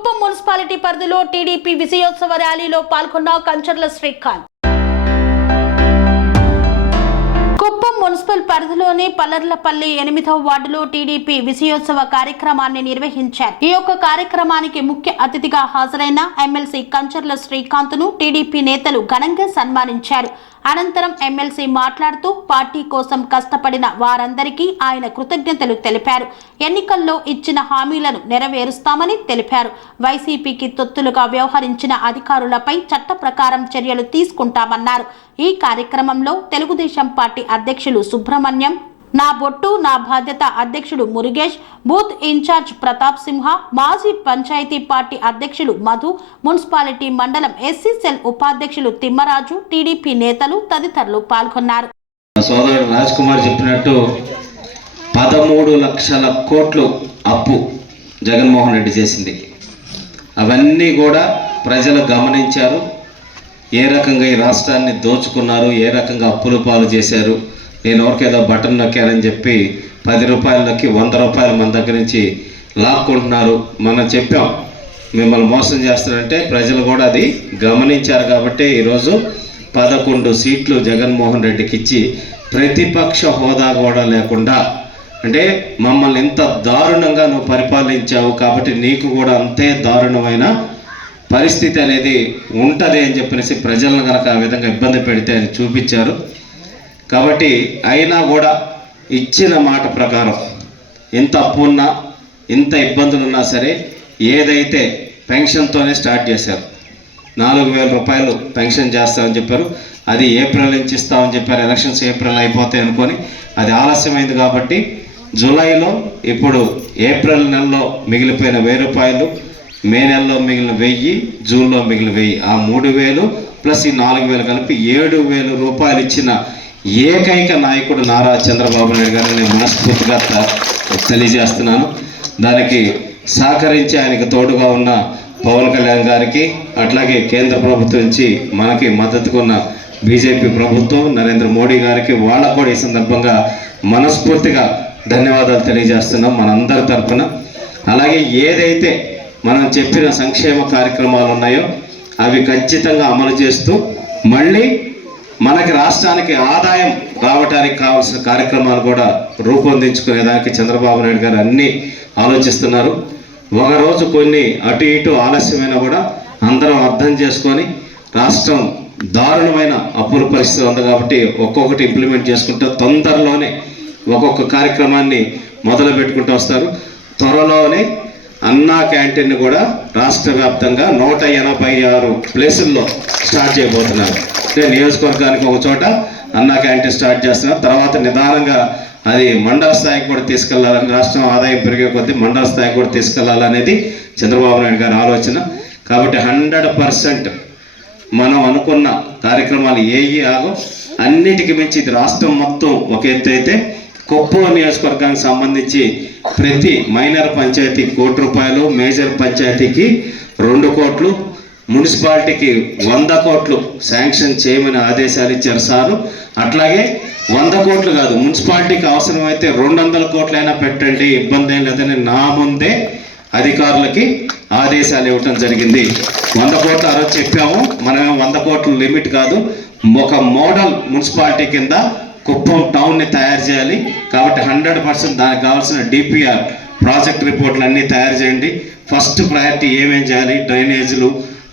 Kuppam municipality పరిధిలో TDP విజయోత్సవ ర్యాలీలో పాల్గొన్న కంచర్ల శ్రీకాంత్. మున్సిపల్ పరిధిలోని పల్లర్లపల్లి ఎనిమిదవ వార్డులో టీడీపీ విజయోత్సవ కార్యక్రమాన్ని నిర్వహించారు. ఈ యొక్క కార్యక్రమానికి ముఖ్య అతిథిగా హాజరైన ఎమ్మెల్సీ కంచర్ల శ్రీకాంత్ను టీడీపీ నేతలు ఘనంగా సన్మానించారు. అనంతరం ఎమ్మెల్సీ మాట్లాడుతూ పార్టీ కోసం కష్టపడిన వారందరికీ ఆయన కృతజ్ఞతలు తెలిపారు. ఎన్నికల్లో ఇచ్చిన హామీలను నెరవేరుస్తామని తెలిపారు. వైసీపీకి తొత్తులుగా వ్యవహరించిన అధికారులపై చట్ట ప్రకారం చర్యలు తీసుకుంటామన్నారు. ఈ కార్యక్రమంలో తెలుగుదేశం పార్టీ అధ్యక్షులు సుబ్రహ్మణ్యం నా బొట్టు నా బాధ్యత అధ్యక్షుడు మురుగేష్ బూత్ ఇన్ఛార్జ్ ప్రతాప్ సింహ మాజీ పంచాయతీ పార్టీ అధ్యక్షులు మధు మున్సిపాలిటీ మండలం ఎస్సీ సెల్ ఉపాధ్యక్షులు తిమ్మరాజు టీడీపీ నేతలు తదితరులు పాల్గొన్నారు. సోదరుడు రాజ్ కుమార్ చెప్పినట్టు పదమూడు లక్షల కోట్లు అప్పు జగన్మోహన్ రెడ్డి చేసింది. అవన్నీ కూడా ప్రజలు గమనించారు. ఏ రకంగా ఈ రాష్ట్రాన్ని దోచుకున్నారు ఏ రకంగా అప్పులు పాలు చేశారు నేను ఎవరికేదో బటన్ నొక్కానని చెప్పి పది రూపాయలు నొక్కి వంద రూపాయలు మన దగ్గర నుంచి లాక్కుంటున్నారు. మనం చెప్పాం మిమ్మల్ని మోసం చేస్తారంటే ప్రజలు కూడా అది గమనించారు కాబట్టి ఈరోజు పదకొండు సీట్లు జగన్మోహన్ రెడ్డికి ఇచ్చి ప్రతిపక్ష హోదా కూడా లేకుండా అంటే మమ్మల్ని ఇంత దారుణంగా నువ్వు పరిపాలించావు కాబట్టి నీకు కూడా అంతే దారుణమైన పరిస్థితి అనేది ఉంటుంది అని చెప్పేసి ప్రజలను కనుక ఆ విధంగా ఇబ్బంది పెడితే అని చూపించారు. కాబట్టి అయినా కూడా ఇచ్చిన మాట ప్రకారం ఎంత అప్పు ఉన్నా ఇంత ఇబ్బందులు ఉన్నా సరే ఏదైతే పెన్షన్తోనే స్టార్ట్ చేశారు. నాలుగు వేల రూపాయలు పెన్షన్ చేస్తామని చెప్పారు. అది ఏప్రిల్ నుంచి ఇస్తామని చెప్పారు. ఎలక్షన్స్ ఏప్రిల్ అయిపోతాయి అనుకొని అది ఆలస్యమైంది కాబట్టి జూలైలో ఇప్పుడు ఏప్రిల్ నెలలో మిగిలిపోయిన వెయ్యి రూపాయలు మే నెలలో మిగిలిన వెయ్యి జూన్లో మిగిలిన వెయ్యి. ఆ మూడు వేలు ప్లస్ ఈ నాలుగు వేలు కలిపి ఏడు వేలు రూపాయలు ఇచ్చిన ఏకైక నాయకుడు నారా చంద్రబాబు నాయుడు గారిని నేను మనస్ఫూర్తిగా తెలియజేస్తున్నాను. దానికి సహకరించి ఆయనకు తోడుగా ఉన్న పవన్ కళ్యాణ్ గారికి అట్లాగే కేంద్ర ప్రభుత్వం నుంచి మనకి మద్దతుకున్న బీజేపీ ప్రభుత్వం నరేంద్ర మోడీ గారికి వాళ్ళకు కూడా ఈ సందర్భంగా మనస్ఫూర్తిగా ధన్యవాదాలు తెలియజేస్తున్నాం మనందరి తరఫున అలాగే ఏదైతే మనం చెప్పిన సంక్షేమ కార్యక్రమాలు ఉన్నాయో అవి ఖచ్చితంగా అమలు చేస్తూ మళ్ళీ మనకి రాష్ట్రానికి ఆదాయం రావడానికి కావాల్సిన కార్యక్రమాలు కూడా రూపొందించుకునేదానికి చంద్రబాబు నాయుడు గారు అన్నీ ఆలోచిస్తున్నారు. ఒకరోజు కొన్ని అటు ఇటు ఆలస్యమైనా కూడా అందరం అర్థం చేసుకొని రాష్ట్రం దారుణమైన అప్పుల పరిస్థితి ఉంది కాబట్టి ఒక్కొక్కటి ఇంప్లిమెంట్ చేసుకుంటూ తొందరలోనే ఒక్కొక్క కార్యక్రమాన్ని మొదలు పెట్టుకుంటూ వస్తారు. త్వరలోనే అన్నా క్యాంటీన్ కూడా రాష్ట్ర వ్యాప్తంగా నూట ఎనభై ఆరు ప్లేసుల్లో స్టార్ట్ చేయబోతున్నారు. అంటే నియోజకవర్గానికి ఒక చోట అన్నా క్యాంటీన్ స్టార్ట్ చేస్తున్నారు. తర్వాత నిదానంగా అది మండల స్థాయికి కూడా తీసుకెళ్ళాలని రాష్ట్రం ఆదాయం పెరిగే కొద్దీ మండల స్థాయికి కూడా తీసుకెళ్ళాలనేది చంద్రబాబు నాయుడు గారి ఆలోచన. కాబట్టి హండ్రెడ్ పర్సెంట్ మనం అనుకున్న కార్యక్రమాలు ఏవి ఆగో అన్నిటికీ మించి ఇది రాష్ట్రం మొత్తం ఒక ఎత్తు అయితే కొప్పో నియోజకవర్గానికి సంబంధించి ప్రతి మైనర్ పంచాయతీకి కోటి రూపాయలు మేజర్ పంచాయతీకి రెండు కోట్లు మున్సిపాలిటీకి వంద కోట్లు శాంక్షన్ చేయమని ఆదేశాలు ఇచ్చారు సారు. అట్లాగే వంద కోట్లు కాదు మున్సిపాలిటీకి అవసరమైతే రెండు వందల కోట్లైనా పెట్టండి ఇబ్బంది ఏం లేదని నా ముందే అధికారులకి ఆదేశాలు ఇవ్వటం జరిగింది. వంద కోట్లు ఆ రోజు చెప్పాము మనమే వంద కోట్ల లిమిట్ కాదు ఒక మోడల్ మున్సిపాలిటీ కింద కుప్పం టౌన్ని తయారు చేయాలి. కాబట్టి హండ్రెడ్ పర్సెంట్ దానికి కావాల్సిన డిపిఆర్ ప్రాజెక్ట్ రిపోర్ట్లు అన్నీ తయారు చేయండి. ఫస్ట్ ప్రయారిటీ ఏమేం చేయాలి? డ్రైనేజీలు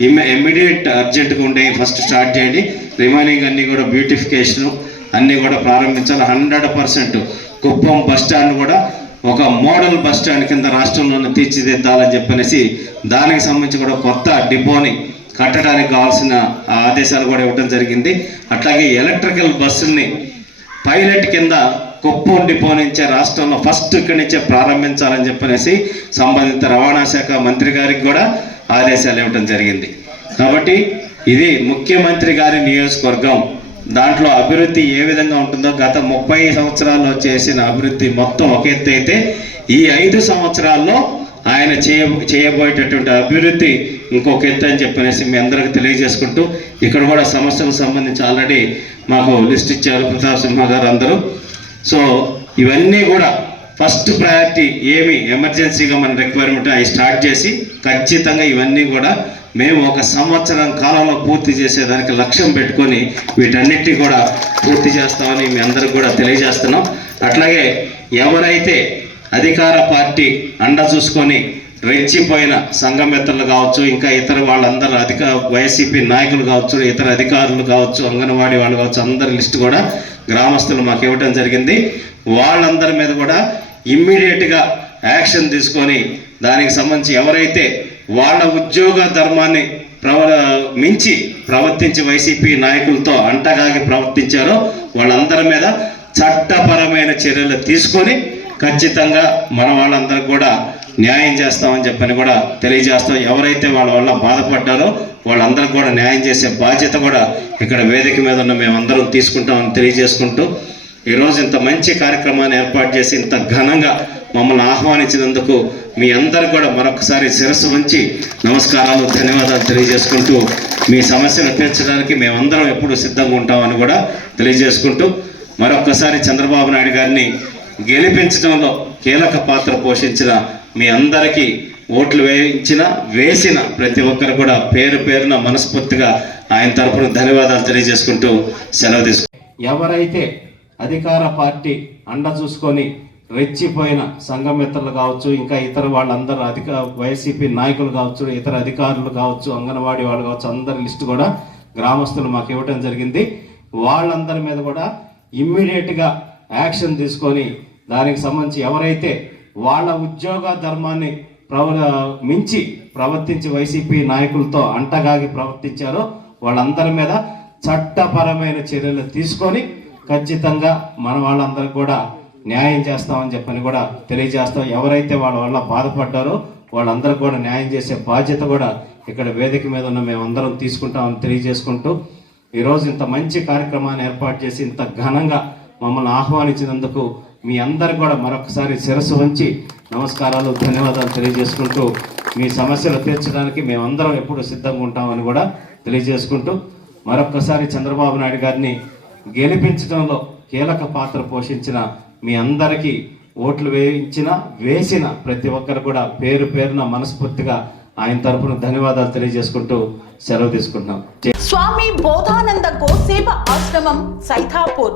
ఇమ్మ ఇమ్మీడియట్ అర్జెంట్గా ఉండే ఫస్ట్ స్టార్ట్ చేయండి. రిమైనింగ్ అన్నీ కూడా బ్యూటిఫికేషను అన్నీ కూడా ప్రారంభించాలి. Hundred percent Kuppam bus stand కూడా ఒక మోడల్ బస్ స్టాండ్ కింద రాష్ట్రంలోనే తీర్చిదిద్దాలని చెప్పనేసి దానికి సంబంధించి కూడా కొత్త డిపోని కట్టడానికి కావాల్సిన ఆదేశాలు కూడా ఇవ్వడం జరిగింది. అట్లాగే ఎలక్ట్రికల్ బస్సుల్ని పైలట్ కింద కుప్పం డిపో నుంచే రాష్ట్రంలో ఫస్ట్ ఇక్కడి నుంచే ప్రారంభించాలని చెప్పనేసి సంబంధిత రవాణా శాఖ మంత్రి గారికి కూడా ఆదేశాలు ఇవ్వడం జరిగింది. కాబట్టి ఇది ముఖ్యమంత్రి గారి నియోజకవర్గం. దాంట్లో అభివృద్ధి ఏ విధంగా ఉంటుందో గత ముప్పై సంవత్సరాల్లో చేసిన అభివృద్ధి మొత్తం ఒక ఎత్తు అయితే ఈ ఐదు సంవత్సరాల్లో ఆయన చేయ చేయబోయేటటువంటి అభివృద్ధి ఇంకొక ఎత్తు అని చెప్పనేసి మీ అందరికి తెలియజేసుకుంటూ ఇక్కడ కూడా సమస్యలకు సంబంధించి ఆల్రెడీ మాకు లిస్ట్ ఇచ్చారు ప్రతాప్ సింహ గారు అందరూ. సో ఇవన్నీ కూడా ఫస్ట్ ప్రయారిటీ ఏమి ఎమర్జెన్సీగా మన రిక్వైర్మెంట్ అవి స్టార్ట్ చేసి ఖచ్చితంగా ఇవన్నీ కూడా మేము ఒక సంవత్సరం కాలంలో పూర్తి చేసేదానికి లక్ష్యం పెట్టుకొని వీటన్నిటినీ కూడా పూర్తి చేస్తామని మీ అందరికి కూడా తెలియజేస్తున్నాం. అట్లాగే ఎవరైతే అధికార పార్టీ అండ చూసుకొని రెచ్చిపోయిన సంఘమిత్రులు కావచ్చు ఇంకా ఇతర వాళ్ళందరూ అధిక వైసీపీ నాయకులు కావచ్చు ఇతర అధికారులు కావచ్చు అంగన్వాడీ వాళ్ళు కావచ్చు అందరి లిస్ట్ కూడా గ్రామస్తులు మాకు ఇవ్వటం జరిగింది. వాళ్ళందరి మీద కూడా ఇమ్మీడియట్గా యాక్షన్ తీసుకొని దానికి సంబంధించి ఎవరైతే వాళ్ళ ఉద్యోగ ధర్మాన్ని ప్రవ మించి ప్రవర్తించి వైసీపీ నాయకులతో అంటగాగి ప్రవర్తించారో వాళ్ళందరి మీద చట్టపరమైన చర్యలు తీసుకొని ఖచ్చితంగా మన వాళ్ళందరికీ కూడా న్యాయం చేస్తామని చెప్పని కూడా తెలియజేస్తాం ఎవరైతే వాళ్ళ వల్ల బాధపడ్డారో వాళ్ళందరికీ కూడా న్యాయం చేసే బాధ్యత కూడా ఇక్కడ వేదిక మీద ఉన్న మేమందరం తీసుకుంటామని తెలియజేసుకుంటూ ఈరోజు ఇంత మంచి కార్యక్రమాన్ని ఏర్పాటు చేసి ఇంత ఘనంగా మమ్మల్ని ఆహ్వానించినందుకు మీ అందరికి కూడా మరొకసారి శిరస్సు వంచి నమస్కారాలు ధన్యవాదాలు తెలియజేసుకుంటూ మీ సమస్యలు తీర్చడానికి మేమందరం ఎప్పుడు సిద్ధంగా ఉంటామని కూడా తెలియజేసుకుంటూ మరొక్కసారి చంద్రబాబు నాయుడు గారిని గెలిపించడంలో కీలక పాత్ర పోషించిన మీ అందరికీ ఓట్లు వేయించిన వేసిన ప్రతి ఒక్కరు కూడా పేరు పేరున మనస్ఫూర్తిగా ఆయన తరపున ధన్యవాదాలు తెలియజేసుకుంటూ సెలవు తీసుకు ఎవరైతే అధికార పార్టీ అండ చూసుకొని రెచ్చిపోయిన సంఘమిత్రులు కావచ్చు ఇంకా ఇతర వాళ్ళందరూ అధిక వైసీపీ నాయకులు కావచ్చు ఇతర అధికారులు కావచ్చు అంగన్వాడీ వాళ్ళు కావచ్చు అందరి లిస్టు కూడా గ్రామస్తులు మాకు ఇవ్వడం జరిగింది. వాళ్ళందరి మీద కూడా ఇమ్మీడియట్గా యాక్షన్ తీసుకొని దానికి సంబంధించి ఎవరైతే వాళ్ళ ఉద్యోగ ధర్మాన్ని ప్రవ మించి ప్రవర్తించి వైసీపీ నాయకులతో అంటగాగి ప్రవర్తించారో వాళ్ళందరి మీద చట్టపరమైన చర్యలు తీసుకొని ఖచ్చితంగా మన వాళ్ళందరికీ కూడా న్యాయం చేస్తామని చెప్పని కూడా తెలియజేస్తాం. ఎవరైతే వాళ్ళ వల్ల బాధపడ్డారో వాళ్ళందరూ కూడా న్యాయం చేసే బాధ్యత కూడా ఇక్కడ వేదిక మీద ఉన్న మేమందరం తీసుకుంటామని తెలియజేసుకుంటూ ఈరోజు ఇంత మంచి కార్యక్రమాన్ని ఏర్పాటు చేసి ఇంత ఘనంగా మమ్మల్ని ఆహ్వానించినందుకు మీ అందరు కూడా మరొకసారి శిరస్సు ఉంచి నమస్కారాలు ధన్యవాదాలు తెలియజేసుకుంటూ మీ సమస్యలు తీర్చడానికి మేమందరం ఎప్పుడు సిద్ధంగా ఉంటామని కూడా తెలియజేసుకుంటూ మరొకసారి చంద్రబాబు నాయుడు గారిని గెలిపించడంలో కీలక పాత్ర పోషించిన మీ అందరికీ ఓట్లు వేయించిన వేసిన ప్రతి ఒక్కరు కూడా పేరు పేరున మనస్ఫూర్తిగా ఆయన తరపున ధన్యవాదాలు తెలియజేసుకుంటూ సెలవు తీసుకుంటున్నాం. స్వామి బోధానంద గోసేవ ఆశ్రమం సైథాపూర్